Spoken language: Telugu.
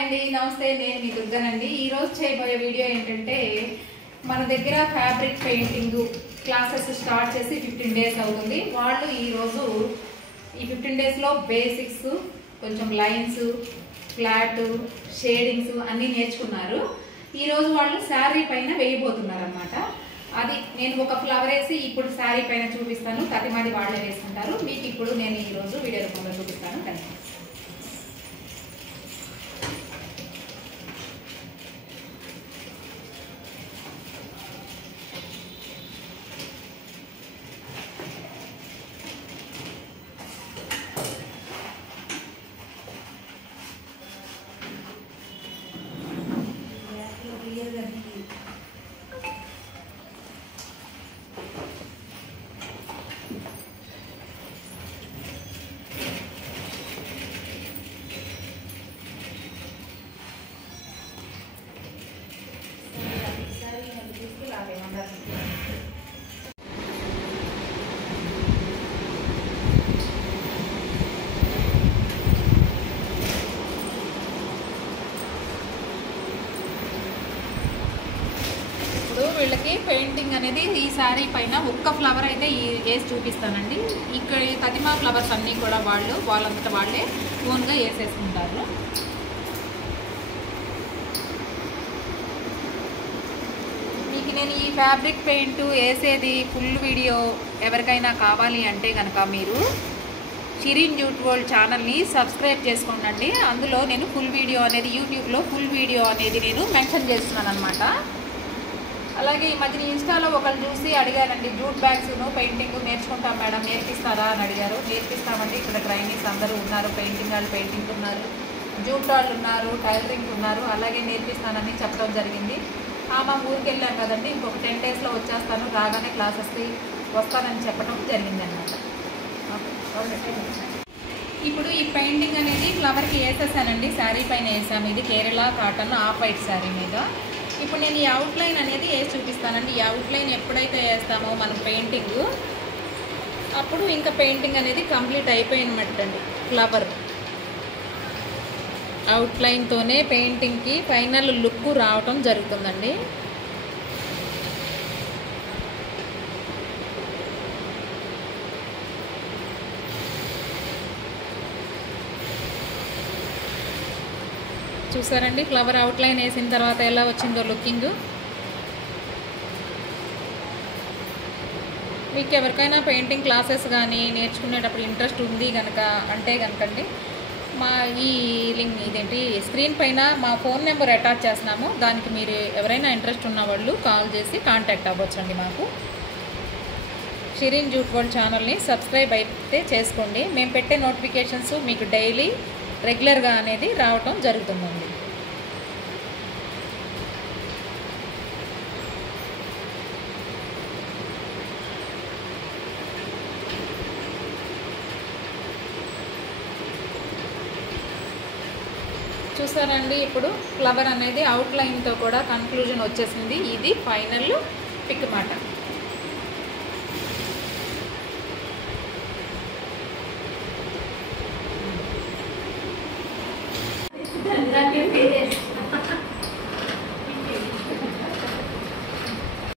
అండి నమస్తే నేను మీ దుర్గానండి ఈ రోజు చేయబోయే వీడియో ఏంటంటే మన దగ్గర ఫ్యాబ్రిక్ పెయింటింగ్ క్లాసెస్ స్టార్ట్ చేసి 15 డేస్ అవుతుంది వాళ్ళు ఈ రోజు ఈ 15 డేస్ లో బేసిక్స్ కొంచెం లైన్స్ ఫ్లాట్ షేడింగ్స్ అన్ని నేర్చుకున్నారు ఈ రోజు వాళ్ళు శారీ పైన వేయబోతున్నారు అన్నమాట అది నేను ఒక ఫ్లవర్ వేసి ఇప్పుడు శారీ పైన చూపిస్తాను కతిమాది వాళ్ళే వేసుకుంటారు మీకు ఇప్పుడు నేను ఈ రోజు వీడియో రూపంలో చూపిస్తాను థాంక్యూ వీళ్ళకి పెయింటింగ్ అనేది ఈ శారీ పైన ఒక్క ఫ్లవర్ అయితే వేసి చూపిస్తానండి ఇక్కడ కతిమా ఫ్లవర్స్ అన్నీ కూడా వాళ్ళంతటా వాళ్ళే ఓన్గా వేసేసుకుంటారు మీకు నేను ఈ ఫ్యాబ్రిక్ పెయింట్ వేసేది ఫుల్ వీడియో ఎవరికైనా కావాలి అంటే కనుక మీరు షిరీన్ జూట్ వరల్డ్ ఛానల్ని సబ్స్క్రైబ్ చేసుకోండి అందులో నేను ఫుల్ వీడియో అనేది యూట్యూబ్లో ఫుల్ వీడియో అనేది నేను మెన్షన్ చేస్తున్నాను అనమాట అలాగే ఈ మధ్యన ఇన్స్టాలో ఒకళ్ళు చూసి అడిగారండి జూట్ బ్యాగ్స్ను పెయింటింగ్ నేర్చుకుంటాం మేడం నేర్పిస్తారా అని అడిగారు నేర్పిస్తామండి ఇక్కడ ట్రైనీస్ అందరూ ఉన్నారు పెయింటింగ్ వాళ్ళు పెయింటింగ్ ఉన్నారు జూట్ వాళ్ళు ఉన్నారు టైలరింగ్ ఉన్నారు అలాగే నేర్పిస్తానని చెప్పడం జరిగింది మా ఊరికి వెళ్ళాం కదండి ఇంకొక 10 డేస్లో వచ్చేస్తాను రాగానే క్లాసెస్కి వస్తానని చెప్పడం జరిగింది అన్నమాట ఇప్పుడు ఈ పెయింటింగ్ అనేది ఫ్లవర్కి వేసేసానండి శారీ పైన వేసాము ఇది Kerala cotton off white sari మీద ఇప్పుడు నేను ఈ అవుట్లైన్ అనేది వేసి చూపిస్తానండి ఈ అవుట్లైన్ ఎప్పుడైతే వేస్తామో మనం పెయింటింగ్ అప్పుడు ఇంకా పెయింటింగ్ అనేది కంప్లీట్ అయిపోయినట్టండి ఫ్లవర్ అవుట్లైన్తోనే పెయింటింగ్కి ఫైనల్ లుక్ రావటం జరుగుతుందండి చూసారండి ఫ్లవర్ అవుట్లైన్ వేసిన తర్వాత ఎలా వచ్చిందో లుకింగ్ మీకు ఎవరికైనా పెయింటింగ్ క్లాసెస్ కానీ నేర్చుకునేటప్పుడు ఇంట్రెస్ట్ ఉంది కనుకండి మా ఈ లింక్ ఇదేంటి స్క్రీన్ పైన మా ఫోన్ నెంబర్ అటాచ్ చేస్తున్నాము దానికి మీరు ఎవరైనా ఇంట్రెస్ట్ ఉన్న వాళ్ళు కాల్ చేసి కాంటాక్ట్ అవ్వచ్చండి మాకు షిరీన్ జూట్ వరల్డ్ ఛానల్ని సబ్స్క్రైబ్ అయితే చేసుకోండి మేము పెట్టే నోటిఫికేషన్స్ మీకు డైలీ రెగ్యులర్గా అనేది రావటం జరుగుతుందండి చూసారండి ఇప్పుడు ఫ్లవర్ అనేది అవుట్లైన్తో కూడా కన్క్లూజన్ వచ్చేసింది ఇది ఫైనల్ పిక్ మాట